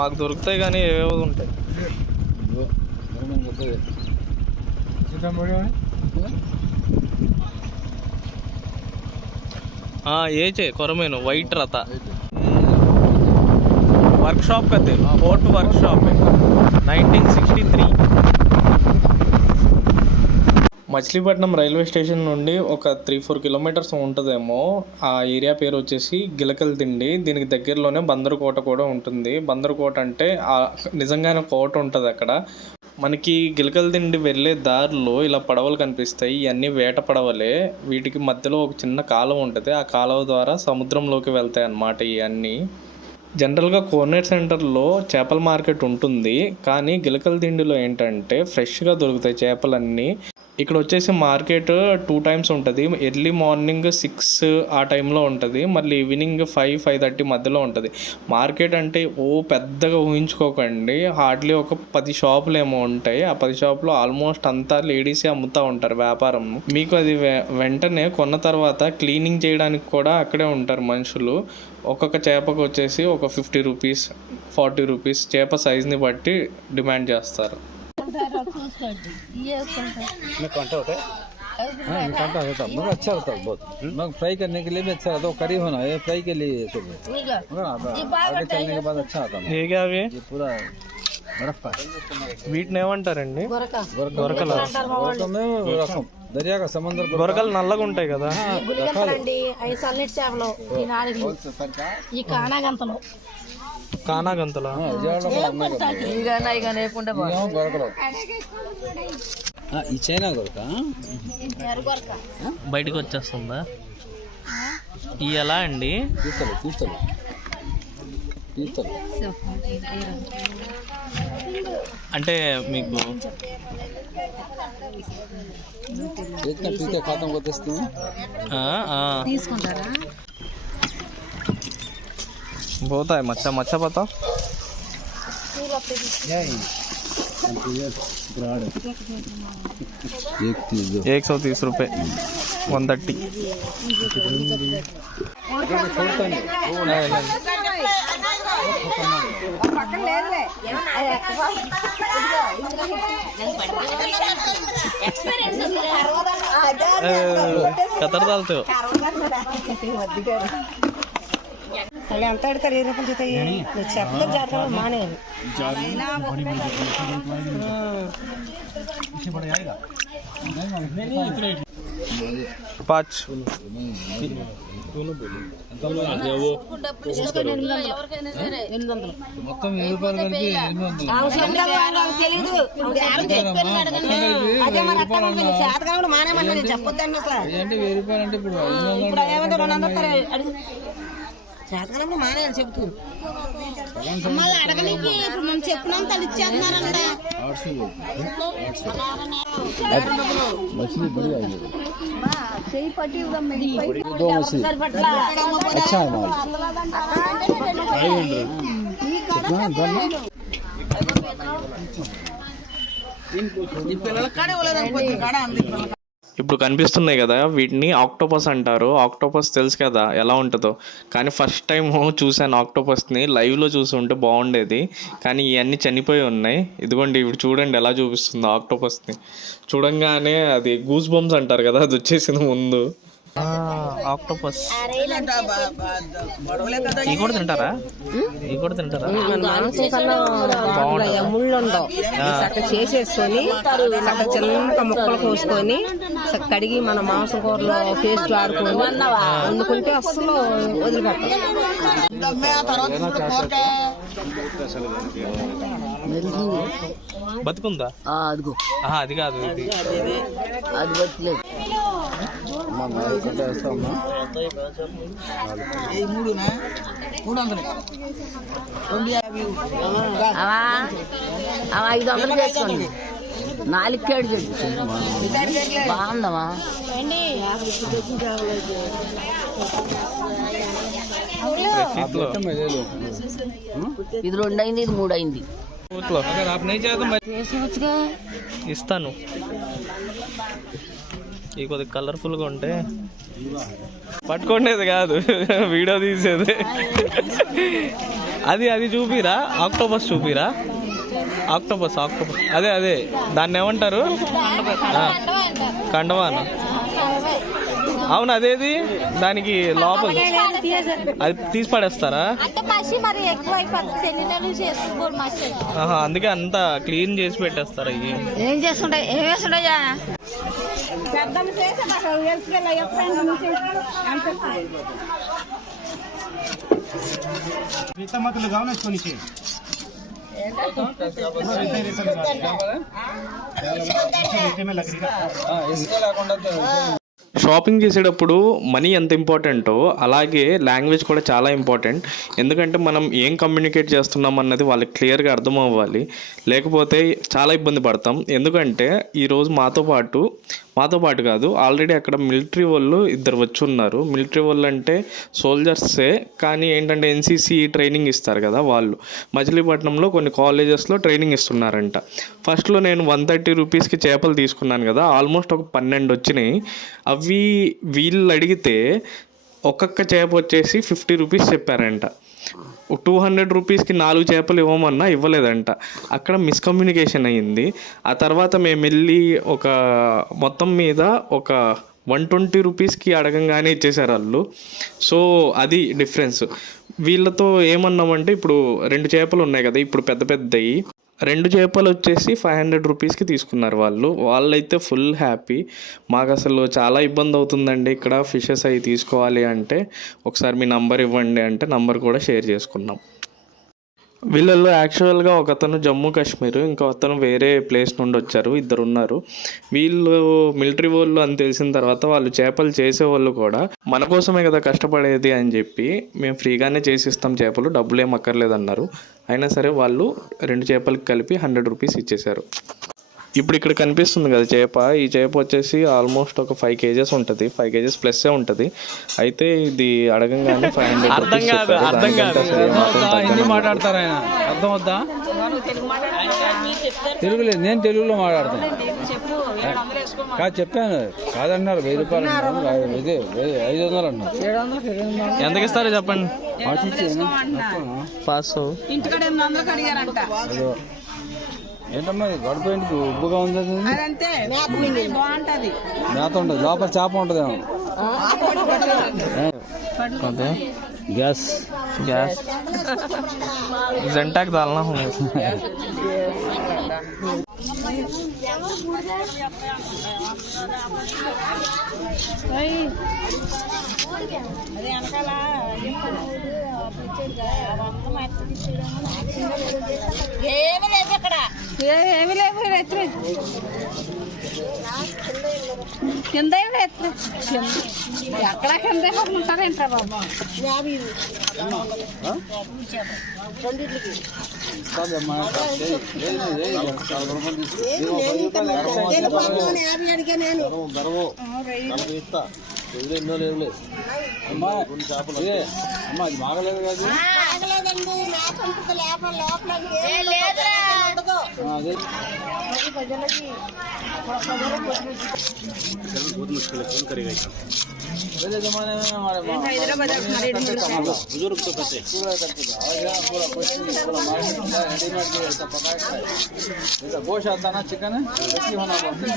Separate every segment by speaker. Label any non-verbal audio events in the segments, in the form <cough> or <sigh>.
Speaker 1: మాకు దొరుకుతాయి కానీ ఏవో ఉంటాయి. ఏ చే కొరమేను వైట్ రథ వర్క్షాప్ కదే work workshop. Nineteen sixty three Machilipatnam railway station నుండి ఒక త్రీ ఫోర్ కిలోమీటర్స్ ఉంటుందేమో. ఆ ఏరియా పేరు వచ్చేసి గిలకల తిండి. దీనికి దగ్గరలోనే బందరు కోట కూడా ఉంటుంది. బందరు కోట అంటే ఆ నిజంగానే కోట ఉంటుంది అక్కడ. మనకి గిలకల తిండి వెళ్ళే దారిలో ఇలా పడవలు కనిపిస్తాయి. ఇవన్నీ వేట పడవలే. వీటికి మధ్యలో ఒక చిన్న కాలువ ఉంటుంది. ఆ కాలువ ద్వారా సముద్రంలోకి వెళ్తాయి అన్నమాట ఇవన్నీ జనరల్గా కోనేట్ సెంటర్లో చేపల మార్కెట్ ఉంటుంది. కానీ గిలకల దిండిలో ఏంటంటే ఫ్రెష్గా దొరుకుతాయి చేపలన్నీ. ఇక్కడ వచ్చేసి మార్కెట్ టూ టైమ్స్ ఉంటుంది. ఎర్లీ మార్నింగ్ సిక్స్ ఆ టైంలో ఉంటుంది. మళ్ళీ ఈవినింగ్ ఫైవ్ ఫైవ్ థర్టీ మధ్యలో ఉంటుంది. మార్కెట్ అంటే ఓ పెద్దగా ఊహించుకోకండి. హార్డ్లీ ఒక పది షాపులు ఏమో ఉంటాయి. ఆ పది షాపులో ఆల్మోస్ట్ అంతా లేడీసే అమ్ముతూ ఉంటారు వ్యాపారం. మీకు అది వెంటనే కొన్న తర్వాత క్లీనింగ్ చేయడానికి కూడా అక్కడే ఉంటారు మనుషులు. ఒక్కొక్క చేపకు వచ్చేసి ఒక ఫిఫ్టీ రూపీస్ ఫార్టీ రూపీస్ చేప సైజ్ని బట్టి డిమాండ్ చేస్తారు.
Speaker 2: कांटा होता है हाँ ये कांटा होता है मगर अच्छा होता है बहुत मगर फ्राई करने के लिए भी अच्छा होता है वो करी होना ये फ्राई के लिए ये सब है मगर आधा- आगे चलने के बाद अच्छा आता है
Speaker 1: ఏగా అవి
Speaker 2: ये पूरा बर्फ का है
Speaker 1: వీటిని ఏమంటారండి
Speaker 2: गोरका
Speaker 1: గొరకలు
Speaker 2: गोरका में रकम दरिया का समंदर को
Speaker 1: గొరకలు నల్లగా ఉంటాయి కదా
Speaker 3: గుడిగంతలండి అవి సన్నటి చేపలు ఈ నాలుగు ఈ కానాగంతలు
Speaker 1: కానాగంతలా?
Speaker 2: ఈ చైనా
Speaker 1: బయటకు వచ్చేస్తుందా? ఈ ఎలా అండి? అంటే మీకు
Speaker 2: పీకే ఖాతం
Speaker 1: కొట్టేస్తుంది.
Speaker 3: తీసుకుంటారా?
Speaker 1: बहुत है
Speaker 2: मच्छा मच्छा बताओ।
Speaker 1: एक सौ तीस रुपये वन थर्टी। कतर चालतो
Speaker 3: వాళ్ళు ఎంత అడితే ఇరవై రూపాయలు చేతాయి నువ్వు జాతర మానేది
Speaker 1: పాచ్
Speaker 2: మొత్తం వెయ్యి రూపాయలు కలిపి ఎనిమిది అంటే వెయ్యి రూపాయలు అంటే ఇప్పుడు
Speaker 3: చేతకాలంలో మానే చెబుతూ. మళ్ళీ ఇప్పుడు చెప్పినాం ఇచ్చేస్తున్నారంట.
Speaker 2: కాడ.
Speaker 1: ఇప్పుడు కనిపిస్తున్నాయి కదా వీటిని ఆక్టోపస్ అంటారు. ఆక్టోపస్ తెలుసు కదా ఎలా ఉంటుందో. కానీ ఫస్ట్ టైం చూశాను ఆక్టోపస్ని. లైవ్లో చూసి ఉంటే బాగుండేది. కానీ ఇవన్నీ చనిపోయి ఉన్నాయి. ఇదిగోండి ఇప్పుడు చూడండి ఎలా చూపిస్తుందో ఆక్టోపస్ని. చూడంగానే అది గూస్ బొమ్స్ అంటారు కదా అది వచ్చేసింది ముందు. ఆక్టోపస్ ఇవి కూడా తింటారా? ఇవి కూడా తింటారా?
Speaker 3: మాంసం కన్నా ముళ్ళు ఉండవు చక్క చేసేసుకొని చక్క చిన్న ముక్కలు కోసుకొని కడిగి మన మాంసం కూరలో పేస్ట్ ఆడుకొని వండుకుంటే అస్సలు
Speaker 1: బతుకుందా?
Speaker 3: అదిగో.
Speaker 1: అది కాదు
Speaker 3: అది ఐదు వందలు చేసుకోండి. నాలుగు బాగుందమ్మా. ఇది రెండు అయింది ఇది మూడు అయింది
Speaker 1: ఇస్తాను. ఈ కొద్దిగా కలర్ఫుల్గా ఉంటే పట్టుకునేది కాదు. వీడియో తీసేది. అది అది చూపిరా? ఆక్టోపస్ చూపిరా? ఆక్టోపస్ ఆక్టోపస్ అదే అదే. దాన్ని ఏమంటారు? కండవానా? అవును అదేది దానికి లోపల అది తీసి పడేస్తారా అందుకే అంతా క్లీన్ చేసి పెట్టేస్తారు
Speaker 4: ఏం చేస్తుంటాయి ఏం వేస్తుంటాయా
Speaker 1: షాపింగ్ చేసేటప్పుడు మనీ ఎంత ఇంపార్టెంటో అలాగే లాంగ్వేజ్ కూడా చాలా ఇంపార్టెంట్. ఎందుకంటే మనం ఏం కమ్యూనికేట్ చేస్తున్నాం అన్నది వాళ్ళకి క్లియర్గా అర్థం అవ్వాలి. లేకపోతే చాలా ఇబ్బంది పడతాం. ఎందుకంటే ఈరోజు మాతో పాటు మాతో పాటు కాదు ఆల్రెడీ అక్కడ మిలిటరీ వాళ్ళు ఇద్దరు వచ్చి ఉన్నారు. మిలిటరీ వాళ్ళు అంటే సోల్జర్సే కానీ ఏంటంటే ఎన్సీసీ ట్రైనింగ్ ఇస్తారు కదా వాళ్ళు. మచిలీపట్నంలో కొన్ని కాలేజెస్లో ట్రైనింగ్ ఇస్తున్నారంట. ఫస్ట్లో నేను వన్ థర్టీ రూపీస్కి చేపలు తీసుకున్నాను కదా ఆల్మోస్ట్ ఒక పన్నెండు వచ్చినాయి. అవి వీళ్ళు అడిగితే ఒక్కొక్క చేప వచ్చేసి ఫిఫ్టీ రూపీస్ చెప్పారంట. టూ హండ్రెడ్ రూపీస్కి నాలుగు చేపలు ఇవ్వమన్నా ఇవ్వలేదంట. అక్కడ మిస్కమ్యూనికేషన్ అయ్యింది. ఆ తర్వాత మేము వెళ్ళి ఒక మొత్తం మీద ఒక వన్ ట్వంటీ రూపీస్కి అడగంగానే ఇచ్చేసారు వాళ్ళు. సో అది డిఫరెన్స్. వీళ్ళతో ఏమన్నామంటే ఇప్పుడు రెండు చేపలు ఉన్నాయి కదా ఇప్పుడు పెద్ద పెద్దవి రెండు చేపలు వచ్చేసి ఫైవ్ హండ్రెడ్ రూపీస్కి తీసుకున్నారు వాళ్ళు. వాళ్ళైతే ఫుల్ హ్యాపీ మాకు అసలు చాలా ఇబ్బంది అవుతుందండి ఇక్కడ ఫిషెస్ అవి తీసుకోవాలి అంటే. ఒకసారి మీ నంబర్ ఇవ్వండి అంటే నంబర్ కూడా షేర్ చేసుకున్నాం. వీళ్ళల్లో యాక్చువల్గా ఒక అతను జమ్మూ కాశ్మీర్ ఇంకో అతను వేరే ప్లేస్ నుండి వచ్చారు ఇద్దరు ఉన్నారు వీళ్ళు మిలిటరీ వాళ్ళు అని తెలిసిన తర్వాత వాళ్ళు చేపలు చేసేవాళ్ళు కూడా మన కోసమే కదా కష్టపడేది అని చెప్పి మేము ఫ్రీగానే చేసిస్తాం చేపలు డబ్బులు ఏం అక్కర్లేదన్నారు. అయినా సరే వాళ్ళు రెండు చేపలకి కలిపి హండ్రెడ్ రూపీస్ ఇచ్చేశారు. ఇప్పుడు ఇక్కడ కనిపిస్తుంది కదా చేప. ఈ చేప వచ్చేసి ఆల్మోస్ట్ ఒక ఫైవ్ కేజెస్ ఉంటుంది. ఫైవ్ కేజెస్ ప్లస్ ఉంటుంది. అయితే ఇది అడగంగానే ఫైవ్ హండ్రెడ్
Speaker 2: అర్థం కాదు అర్థం కాదు. హిందీ మాట్లాడతారు ఆయన? అర్థం వద్దా తెలుగు లేదు నేను తెలుగులో మాట్లాడతాను కాదు చెప్పాను కాదన్నారు వెయ్యి రూపాయలు అన్నారు. ఇదే ఐదు వందలు అన్నారు.
Speaker 1: ఎంతకి ఇస్తారో చెప్పండి? పాస్
Speaker 2: అదో. ఏంటమ్మా ఉబ్బుగా మేత లోపల చేప ఉంటుంది
Speaker 1: గ్యాస్.
Speaker 2: గ్యాస్.
Speaker 1: జంటాకి దాల్నా? <laughs> <laughs> అదే వెనకాల
Speaker 4: ఏమి లేవు ఇక్కడ
Speaker 3: ఏమి లేవు ఎత్తు కింద ఎక్కడ కింద బాబు.
Speaker 2: ఎదురు ఎన్నో లేవులే. అమ్మా, ఏ, అమ్మా, అది మాగలేదు కాదు बहुत मुश्किल है कौन करेगा पहले जमाने में हमारे बुज़ुर्ग तो करते पूरा करते था। और यहाँ पूरा पूरा मार्केट रेडीमेड जो ऐसा पकाया है जैसा गोश्त आता ना चिकन है वैसे होना पड़ता है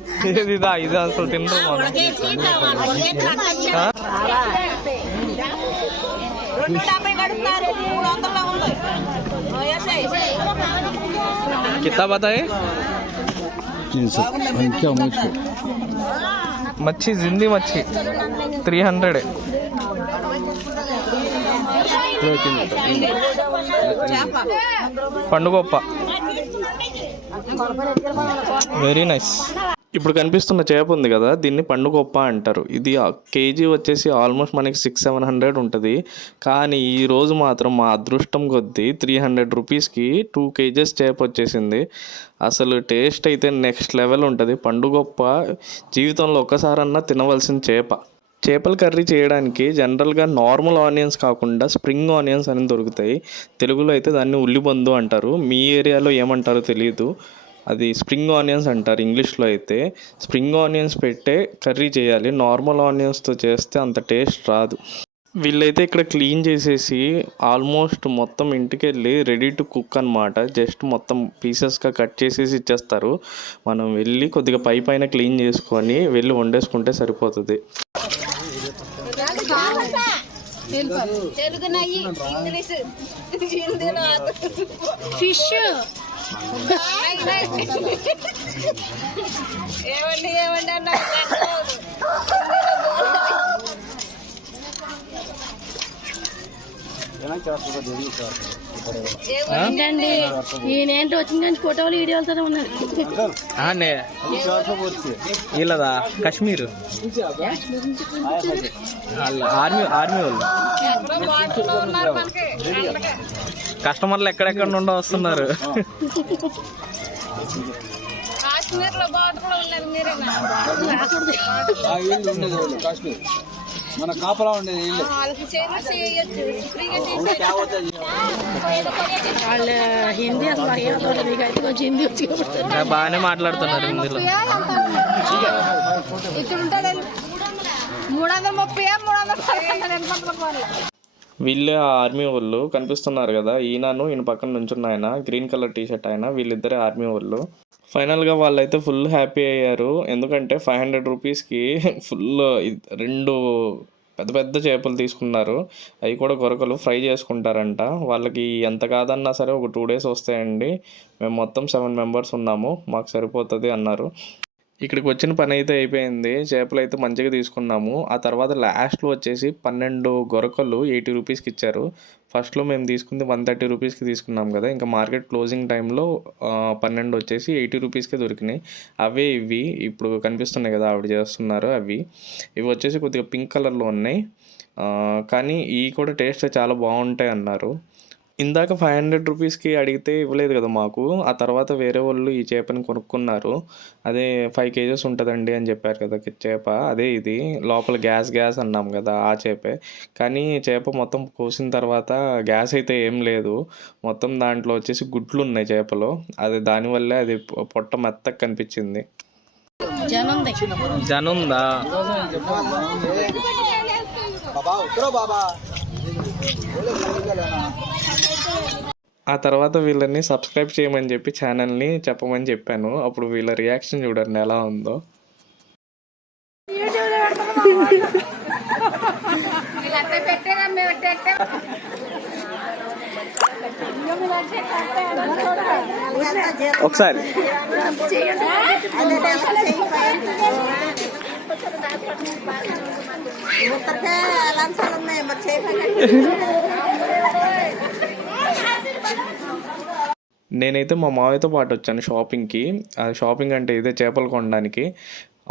Speaker 3: ఏది
Speaker 1: ఇది అసలు
Speaker 2: తిండు కితా బతాయి?
Speaker 1: మచ్చి జింది మచ్చి. Three hundred. పండుగొప్ప very nice. ఇప్పుడు కనిపిస్తున్న చేప ఉంది కదా దీన్ని పండుగొప్ప అంటారు. ఇది కేజీ వచ్చేసి ఆల్మోస్ట్ మనకి సిక్స్ సెవెన్ హండ్రెడ్ ఉంటుంది. కానీ ఈ రోజు మాత్రం మా అదృష్టం కొద్దీ త్రీ హండ్రెడ్ రూపీస్కి టూ కేజెస్ చేప వచ్చేసింది. అసలు టేస్ట్ అయితే నెక్స్ట్ లెవెల్ ఉంటుంది. పండుగొప్ప జీవితంలో ఒక్కసారన్నా తినవలసిన చేప. చేపల కర్రీ చేయడానికి జనరల్గా నార్మల్ ఆనియన్స్ కాకుండా స్ప్రింగ్ ఆనియన్స్ అని దొరుకుతాయి. తెలుగులో అయితే దాన్ని ఉల్లిబందు అంటారు. మీ ఏరియాలో ఏమంటారో తెలియదు అది స్ప్రింగ్ ఆనియన్స్ అంటారు ఇంగ్లీష్లో అయితే. స్ప్రింగ్ ఆనియన్స్ పెట్టే కర్రీ చేయాలి. నార్మల్ ఆనియన్స్తో చేస్తే అంత టేస్ట్ రాదు. వీళ్ళైతే ఇక్కడ క్లీన్ చేసేసి ఆల్మోస్ట్ మొత్తం ఇంటికి వెళ్ళి రెడీ టు కుక్ అనమాట జస్ట్ మొత్తం పీసెస్గా కట్ చేసేసి ఇచ్చేస్తారు. మనం వెళ్ళి కొద్దిగా పై పైన క్లీన్ చేసుకొని వెళ్ళి వండేసుకుంటే సరిపోతుంది.
Speaker 4: ఫిష్ ఏమండి ఏమండి అన్న? ఏంటండి? ఈయనేంటి వచ్చిన నుంచి ఫోటోలు ఉన్నాడు
Speaker 1: వీళ్ళదా కాశ్మీర్. ఆర్మీ ఆర్మీ వాళ్ళు. కస్టమర్లు ఎక్కడెక్కడ నుండో వస్తున్నారు.
Speaker 2: మన కాపలా ఉండేది ఇల్లు.
Speaker 3: హిందీ అసలు
Speaker 1: బాగానే మాట్లాడుతున్నారు హిందీలో.
Speaker 4: ఇక్కడ ఉంటాడు మూడు వందల ముప్పై మూడు వందల పదకొండు
Speaker 1: వీళ్ళే ఆ ఆర్మీ వాళ్ళు కనిపిస్తున్నారు కదా ఈయనను ఈయన పక్కన నుంచున్న ఆయన గ్రీన్ కలర్ టీ షర్ట్ ఆయన వీళ్ళిద్దరే ఆర్మీ వాళ్ళు. ఫైనల్గా వాళ్ళైతే ఫుల్ హ్యాపీ అయ్యారు. ఎందుకంటే ఫైవ్ హండ్రెడ్ రూపీస్కి ఫుల్ రెండు పెద్ద పెద్ద చేపలు తీసుకున్నారు. అవి కూడా కొరకలు ఫ్రై చేసుకుంటారంట. వాళ్ళకి ఎంత కాదన్నా సరే ఒక టూ డేస్ వస్తాయండి. మేము మొత్తం సెవెన్ మెంబర్స్ ఉన్నాము. మాకు సరిపోతుంది అన్నారు. ఇక్కడికి వచ్చిన పని అయితే అయిపోయింది. చేపలు అయితే మంచిగా తీసుకున్నాము. ఆ తర్వాత లాస్ట్లో వచ్చేసి పన్నెండు గొరకలు ఎయిటీ రూపీస్కి ఇచ్చారు. ఫస్ట్లో మేము తీసుకుంది వన్ థర్టీ రూపీస్కి తీసుకున్నాం కదా. ఇంకా మార్కెట్ క్లోజింగ్ టైంలో పన్నెండు వచ్చేసి ఎయిటీ రూపీస్కే దొరికినాయి. అవే ఇవి ఇప్పుడు కనిపిస్తున్నాయి కదా ఆవిడ చేస్తున్నారు అవి. ఇవి వచ్చేసి కొద్దిగా పింక్ కలర్లో ఉన్నాయి. కానీ ఇవి కూడా టేస్ట్ చాలా బాగుంటాయి అన్నారు. ఇందాక ఫైవ్ హండ్రెడ్ రూపీస్కి అడిగితే ఇవ్వలేదు కదా మాకు. ఆ తర్వాత వేరే వాళ్ళు ఈ చేపని కొనుక్కున్నారు. అదే ఫైవ్ కేజెస్ ఉంటుందండి అని చెప్పారు కదా చేప. అదే ఇది. లోపల గ్యాస్ గ్యాస్ అన్నాం కదా ఆ చేపే. కానీ చేప మొత్తం కోసిన తర్వాత గ్యాస్ అయితే ఏం లేదు. మొత్తం దాంట్లో వచ్చేసి గుడ్లు ఉన్నాయి చేపలో. అది దానివల్లే అది పొట్ట మెత్తగా కనిపించింది. జనుందా.
Speaker 2: బాబా.
Speaker 1: ఆ తర్వాత వీళ్ళని సబ్స్క్రైబ్ చేయమని చెప్పి ఛానల్ని చెప్పమని చెప్పాను. అప్పుడు వీళ్ళ రియాక్షన్ చూడండి ఎలా ఉందో. ఒకసారి.
Speaker 3: ఉన్నాయి మరి
Speaker 1: నేనైతే మా మావయ్యతో పాటు వచ్చాను షాపింగ్కి. షాపింగ్ అంటే ఇదే చేపలు కొనడానికి.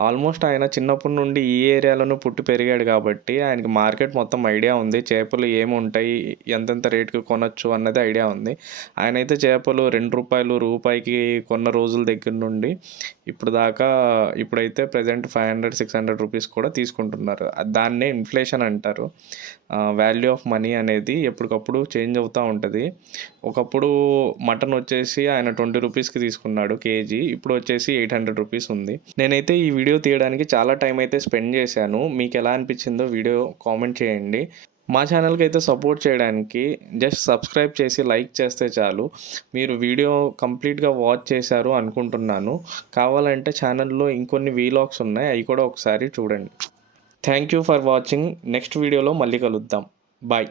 Speaker 1: ఆల్మోస్ట్ ఆయన చిన్నప్పటి నుండి ఈ ఏరియాలోనే పుట్టి పెరిగాడు కాబట్టి ఆయనకి మార్కెట్ మొత్తం ఐడియా ఉంది. చేపలు ఏముంటాయి ఎంతెంత రేటుకి కొనొచ్చు అన్నది ఐడియా ఉంది. ఆయన అయితే చేపలు రెండు రూపాయలు రూపాయికి కొన్న రోజుల దగ్గర నుండి ఇప్పుడు దాకా ఇప్పుడైతే present five hundred six hundred rupees కూడా తీసుకుంటున్నారు. దాన్నే ఇన్ఫ్లేషన్ అంటారు. వాల్యూ ఆఫ్ మనీ అనేది ఎప్పటికప్పుడు చేంజ్ అవుతూ ఉంటుంది. ఒకప్పుడు మటన్ వచ్చేసి ఆయన ట్వంటీ రూపీస్కి తీసుకున్నాడు కేజీ ఇప్పుడు వచ్చేసి ఎయిట్ హండ్రెడ్ రూపీస్ ఉంది. నేనైతే ఈ వీడియో తీయడానికి చాలా టైం అయితే స్పెండ్ చేశాను. మీకు ఎలా అనిపించిందో వీడియో కామెంట్ చేయండి. మా ఛానల్కి అయితే సపోర్ట్ చేయడానికి జస్ట్ సబ్స్క్రైబ్ చేసి లైక్ చేస్తే చాలు. మీరు వీడియో కంప్లీట్గా వాచ్ చేశారు అనుకుంటున్నాను. కావాలంటే ఛానల్లో ఇంకొన్ని వీలాగ్స్ ఉన్నాయి. అవి కూడా ఒకసారి చూడండి. Thank you for watching next వీడియోలో మళ్ళీ కలుద్దాం. బాయ్